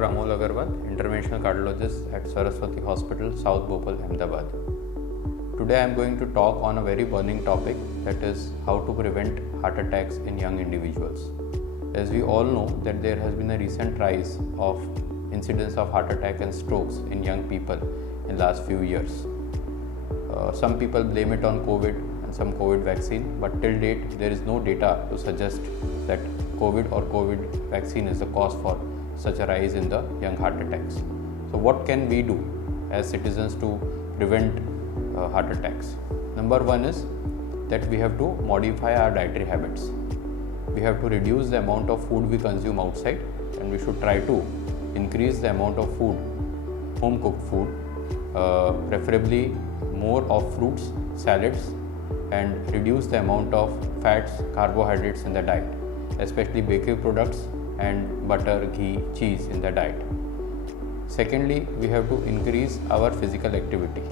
Dr. Amol Agrawal, Interventional Cardiologist at Saraswati Hospital, South Bhopal, Ahmedabad. Today I am going to talk on a very burning topic, that is how to prevent heart attacks in young individuals. As we all know that there has been a recent rise of incidence of heart attack and strokes in young people in last few years. Some people blame it on COVID and some COVID vaccine, but till date there is no data to suggest that COVID or COVID vaccine is the cause for such a rise in the young heart attacks. So what can we do as citizens to prevent heart attacks? Number one is that we have to modify our dietary habits. We have to reduce the amount of food we consume outside, and we should try to increase the amount of food, home cooked food, preferably more of fruits, salads, and reduce the amount of fats, carbohydrates in the diet, especially bakery products and butter, ghee, cheese in the diet. Secondly, we have to increase our physical activity.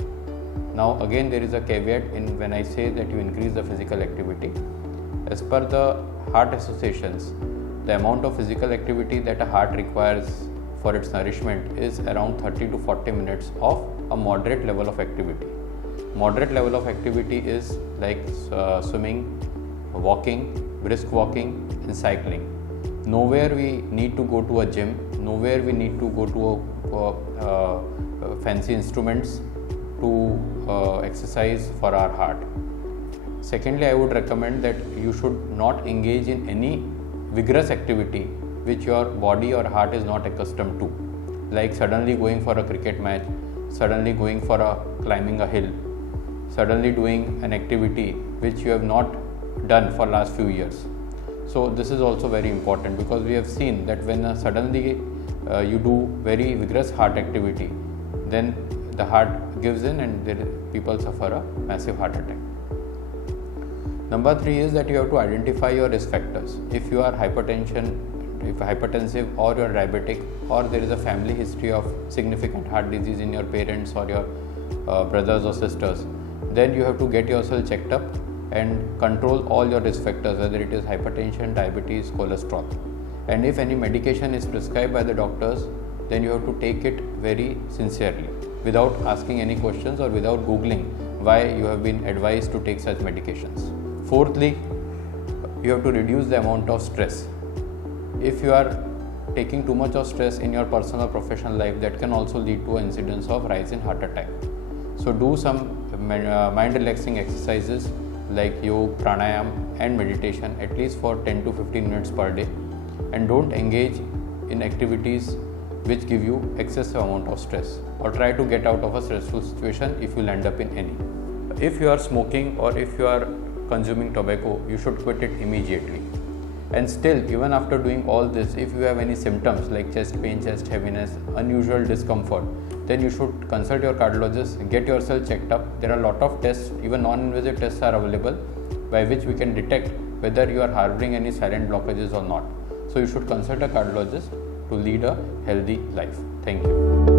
Now again there is a caveat in when I say that you increase the physical activity. As per the heart associations, the amount of physical activity that a heart requires for its nourishment is around 30 to 40 minutes of a moderate level of activity. Moderate level of activity is like swimming, walking, brisk walking and cycling. Nowhere we need to go to a gym, nowhere we need to go to fancy instruments to exercise for our heart. Secondly, I would recommend that you should not engage in any vigorous activity which your body or heart is not accustomed to, like suddenly going for a cricket match, suddenly going for climbing a hill, suddenly doing an activity which you have not done for last few years. So this is also very important, because we have seen that when suddenly you do very vigorous heart activity, then the heart gives in and people suffer a massive heart attack. Number 3 is that you have to identify your risk factors. If you are hypertensive or you are diabetic, or there is a family history of significant heart disease in your parents or your brothers or sisters, then you have to get yourself checked up and control all your risk factors, whether it is hypertension, diabetes, cholesterol. And if any medication is prescribed by the doctors, then you have to take it very sincerely, without asking any questions or without googling why you have been advised to take such medications. Fourthly, you have to reduce the amount of stress. If you are taking too much of stress in your personal or professional life, that can also lead to an incidence of rise in heart attack. So do some mind relaxing exercises like yoga, pranayam and meditation at least for 10 to 15 minutes per day, and don't engage in activities which give you excessive amount of stress, or try to get out of a stressful situation if you land up in any. If you are smoking or if you are consuming tobacco, you should quit it immediately. And still, even after doing all this, if you have any symptoms like chest pain, chest heaviness, unusual discomfort, then you should consult your cardiologist, get yourself checked up. There are a lot of tests, even non-invasive tests are available, by which we can detect whether you are harboring any silent blockages or not. So you should consult a cardiologist to lead a healthy life. Thank you.